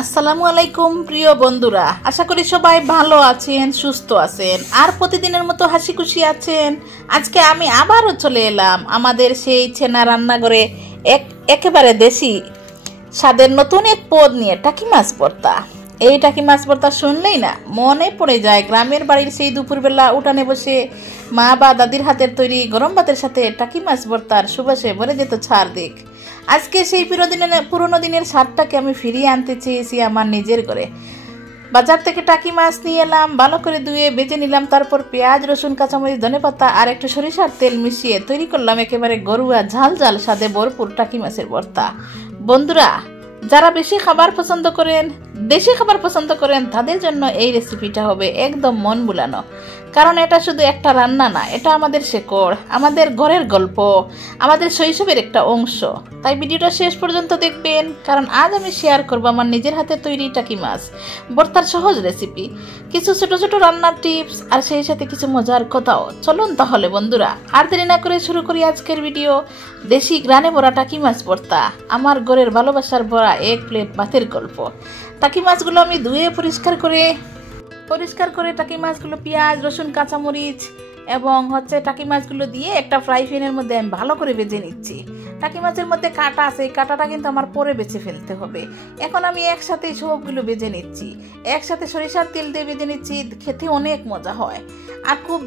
আসসালামু আলাইকুম প্রিয় বন্ধুরা, আশা করি সবাই ভালো আছেন, সুস্থ আছেন আর প্রতিদিনের মতো হাসি খুশি আছেন। আজকে আমি আবারও চলে এলাম আমাদের সেই ছেনা রান্নাঘরে একেবারে দেশি স্বাদের নতুন এক পদ নিয়ে, টাকি মাছ ভর্তা। এই টাকি মাছ ভর্তা শুনলেই না মনে পড়ে যায় গ্রামের বাড়ির সেই দুপুরবেলা উঠানে বসে মা বা দাদির হাতের তৈরি গরম ভাতের সাথে টাকি মাছ ভর্তার সুবাসে ভরে যেত চারদিক। আজকে সেই পুরোনো দিনের স্বাদটাকে আমি ফিরিয়ে আনতে চেয়েছি আমার নিজের ঘরে। বাজার থেকে টাকি মাছ নিয়ে এলাম, ভালো করে ধুয়ে বেজে নিলাম, তারপর পেঁয়াজ, রসুন, কাঁচামরিচ, ধনেপাতা আর একটু সরিষার তেল মিশিয়ে তৈরি করলাম একেবারে গরুয়া ঝাল ঝাল স্বাদে ভরপুর টাকি মাছের ভর্তা। বন্ধুরা, যারা বেশি খাবার পছন্দ করেন, দেশি খাবার পছন্দ করেন, তাদের জন্য এই রেসিপিটা হবে একদম মন বুলানো। কারণ এটা শুধু একটা রান্না না, এটা আমাদের শেকড়, আমাদের ঘরের গল্প, আমাদের শৈশবের একটা অংশ। তাই ভিডিওটা শেষ পর্যন্ত দেখবেন, কারণ আজ আমি শেয়ার করব আমার নিজের হাতে তৈরি টাকি মাছ ভর্তার সহজ রেসিপি, কিছু ছোট ছোট রান্নার টিপস আর সেই সাথে কিছু মজার কথাও। চলুন তাহলে বন্ধুরা, আর দেরি না করে শুরু করি আজকের ভিডিও। দেশি গ্রানে ভরা টাকি মাছ ভর্তা, আমার ঘরের ভালোবাসার ভরা এক প্লেট ভাতের গল্প। টাকি মাছগুলো আমি ধুয়ে পরিষ্কার করে টাকি মাছগুলো পেঁয়াজ, রসুন, কাঁচামরিচ এবং টাকি মাছগুলো দিয়ে একটা ফ্রাই প্যানের মধ্যে আমি ভালো করে ভেজে নিচ্ছি। টাকি মাছের মধ্যে কাঁটা আছে, এই কাঁটাটা কিন্তু আমার পরে বেছে ফেলতে হবে। এখন আমি একসাথে সবগুলো ভেজে নিচ্ছি, একসাথে সরিষার তেল দিয়ে ভেজে নিচ্ছি। খেতে অনেক মজা হয় আর খুব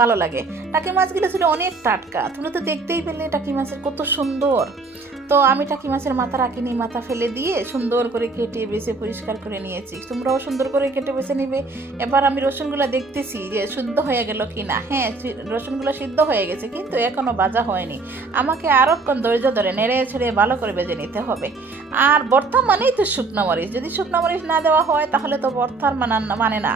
ভালো লাগে। টাকি মাছগুলো ছিল অনেক টাটকা, তোমরা তো দেখতেই পেলে টাকি মাছের কত সুন্দর। তো আমি টাকি মাছের মাথা রাখিনি, মাথা ফেলে দিয়ে সুন্দর করে কেটে বেছে পরিষ্কার করে নিয়েছি। তোমরাও সুন্দর করে কেটে বেছে নিবে। এবার আমি রসুনগুলো দেখতেছি যে শুদ্ধ হয়ে গেল কিনা। হ্যাঁ, রসুনগুলো সিদ্ধ হয়ে গেছে, কিন্তু এখনো ভাজা হয়নি। আমাকে আরক্ষণ ধৈর্য ধরে নেড়ে ছেড়ে ভালো করে ভেজে নিতে হবে। আর ভর্তা মানেই তো শুকনো মরিচ, যদি শুকনো মরিচ না দেওয়া হয় তাহলে তো ভর্তার মানে না।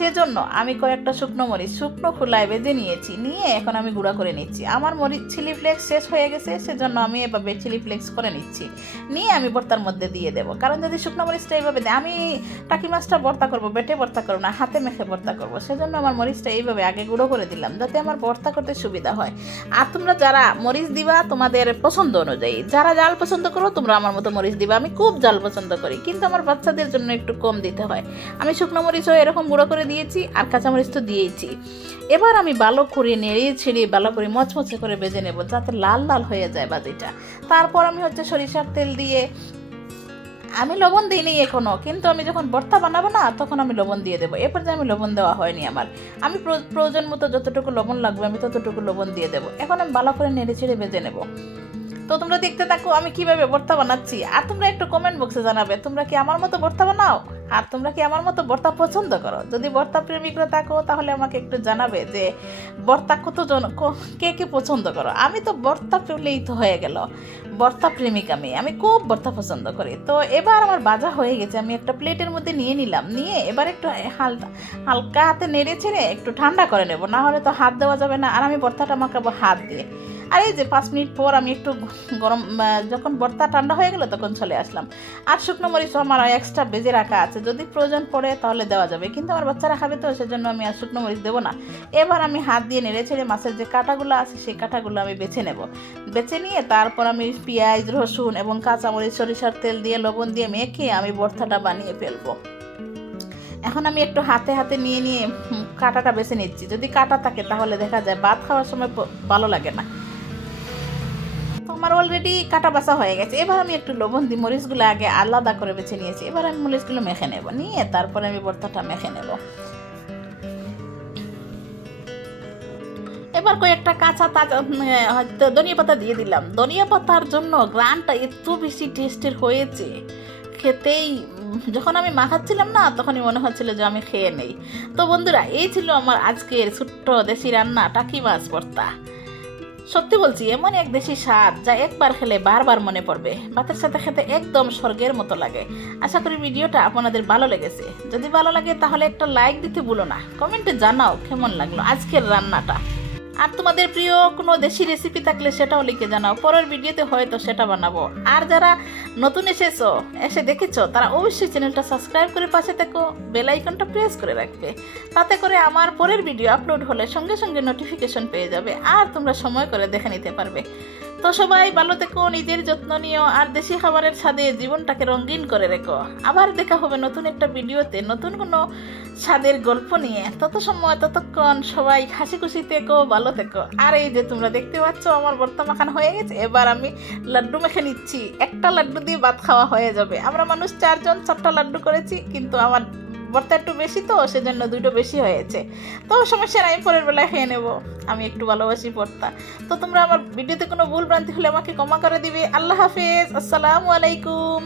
সেজন্য আমি কয়েকটা শুকনো মরিচ শুকনো খোলায় বেজে নিয়েছি, নিয়ে এখন আমি গুঁড়া করে নিচ্ছি। আমার মরিচ চিলি ফ্লেক্স শেষ হয়ে গেছে, সেজন্য আমি এভাবে চিলি ফ্লেক্স করে নিচ্ছি, নিয়ে আমি ভর্তার মধ্যে দিয়ে দেবো। কারণ যদি শুকনো মরিচটা এইভাবে দেয়, আমি টাকি মাছটা ভর্তা করবো, বেটে ভর্তা করবো না, হাতে মেখে ভর্তা করবো, সেজন্য আমার মরিচটা এইভাবে আগে গুঁড়ো করে দিলাম, যাতে আমার ভর্তা করতে সুবিধা হয়। আর তোমরা যারা মরিচ দিবা তোমাদের পছন্দ অনুযায়ী, যারা জাল পছন্দ করো তোমরা আমার মতো মরিচ দিবা। আমি খুব জাল পছন্দ করি, কিন্তু আমার বাচ্চাদের জন্য একটু কম দিতে হয়। আমি শুকনো মরিচও এরকম গুঁড়ো করে দিয়েছি, আর কাঁচামরিচ তো দিয়েছি। এবার আমি ভালো করে নেড়ে ছেড়ে ভালো করে মচমচে করে ভেজে নেব, যাতে লাল লাল হয়ে যায় ভাজিটা। তারপর আমি সরিষার তেল দিয়ে, আমি লবণ দিইনি এখনো, কিন্তু আমি যখন ভর্তা বানাবো না তখন আমি লবণ দিয়ে দেবো। এরপর যে আমি লবণ দেওয়া হয়নি আমার, আমি প্রয়োজন মতো যতটুকু লবণ লাগবে আমি ততটুকু লবণ দিয়ে দেবো। এখন আমি ভালো করে নেড়ে ছেড়ে ভেজে নেব। তো তোমরা দেখতে থাকো আমি কিভাবে ভর্তা বানাচ্ছি। আর তোমরা একটু কমেন্ট বক্সে জানাবে তোমরা কি আমার মতো ভর্তা বানাও, আর তোমরা কি আমার মতো ভর্তা পছন্দ করো। যদি ভর্তা প্রেমিকরা থাকো তাহলে আমাকে একটু জানাবে যে ভর্তা কতজন কে কে পছন্দ করো। আমি তো ভর্তা পেলেই তো হয়ে গেল, ভর্তা প্রেমিক আমি খুব ভর্তা পছন্দ করি। তো এবার আমার ভাজা হয়ে গেছে, আমি একটা প্লেটের মধ্যে নিয়ে নিলাম, নিয়ে এবার একটু হালকা হাতে নেড়ে ছেড়ে একটু ঠান্ডা করে নেব, না হলে তো হাত দেওয়া যাবে না। আর আমি ভর্তাটা মাখাবো হাত দিয়ে। আর এই যে 5 মিনিট পর আমি একটু গরম, যখন ভর্তা ঠান্ডা হয়ে গেল তখন চলে আসলাম। আর শুকনো মরিচ আমার এক্সট্রা বেজে রাখা আছে, যদি প্রয়োজন পড়ে তাহলে দেওয়া যাবে, কিন্তু আমার বাচ্চারা খাবে তো, সেজন্য আমি আর শুকনো মরিচ দেবো না। এবার আমি হাত দিয়ে নেড়ে ছেড়ে মাছের যে কাঁটাগুলো আছে সেই কাঁটাগুলো আমি বেছে নেব। বেছে নিয়ে তারপর আমি পেঁয়াজ, রসুন এবং কাঁচামরিচ সরিষার তেল দিয়ে লবণ দিয়ে মেখে আমি ভর্তাটা বানিয়ে ফেলবো। এখন আমি একটু হাতে হাতে নিয়ে কাঁটাটা বেছে নিচ্ছি। যদি কাঁটা থাকে তাহলে দেখা যায় ভাত খাওয়ার সময় ভালো লাগে না। আমার অলরেডি কাটা বাছা হয়ে গেছে। এবার আমি একটু লবণ দিই, মরিচগুলো আগে আলাদা করে বেছে নিয়েছি। এবার আমি মরিচগুলো মেখে নেব, নিয়ে তারপরে আমি ভর্তাটা মেখে নেব। এবার কয়েকটা কাঁচা তাজা ধনিয়া পাতা দিয়ে দিলাম। ধনিয়া পাতার জন্য গ্রানটা এত বেশি টেস্টের হয়েছে, খেতেই যখন আমি মাখাচ্ছিলাম না তখনই মনে হচ্ছিল যে আমি খেয়ে নেই। তো বন্ধুরা, এই ছিল আমার আজকের ছোট্ট দেশি রান্না টাকি মাছ ভর্তা। সত্যি বলছি, এমন এক দেশি স্বাদ যা একবার খেলে বারবার মনে পড়বে। ভাতের সাথে খেতে একদম স্বর্গের মতো লাগে। আশা করি ভিডিওটা আপনাদের ভালো লেগেছে। যদি ভালো লাগে তাহলে একটা লাইক দিতে ভুলো না, কমেন্টে জানাও কেমন লাগলো আজকের রান্নাটা। আর তোমাদের প্রিয় কোনো দেশি রেসিপি থাকলে সেটাও লিখে জানাও, পরের ভিডিওতে হয়তো সেটা বানাবো। আর যারা নতুন এসে দেখেছো তারা অবশ্যই চ্যানেলটা সাবস্ক্রাইব করে পাশে থেকো, বেল আইকনটা প্রেস করে রাখবে, তাতে করে আমার পরের ভিডিও আপলোড হলে সঙ্গে সঙ্গে নোটিফিকেশন পেয়ে যাবে আর তোমরা সময় করে দেখে নিতে পারবে। তো সবাই ভালো থেকো, নিজের যত্ন নিও, আর দেশি খাবারের স্বাদে জীবনটাকে রঙিন করে রেখো। আবার দেখা হবে নতুন একটা ভিডিওতে নতুন কোনো স্বাদের গল্প নিয়ে। ততক্ষণ সবাই হাসি খুশি থেকো, ভালো থেকো। আর এই যে তোমরা দেখতে পাচ্ছ আমার ভর্তা মাখানো হয়ে গেছে, এবার আমি লাড্ডু মেখে নিচ্ছি। একটা লাড্ডু দিয়ে ভাত খাওয়া হয়ে যাবে। আমরা মানুষ 4 জন, 4টা লাড্ডু করেছি, কিন্তু আমার ভর্তা একটু বেশি তো সেজন্য 2টো বেশি হয়েছে। তো সমস্যা নাই, পরের বেলায় খেয়ে নেবো। আমি একটু ভালোবাসি ভর্তা। তো তোমরা আমার ভিডিওতে কোনো ভুল ভ্রান্তি হলে আমাকে ক্ষমা করে দিবে। আল্লাহ হাফেজ, আসসালামু আলাইকুম।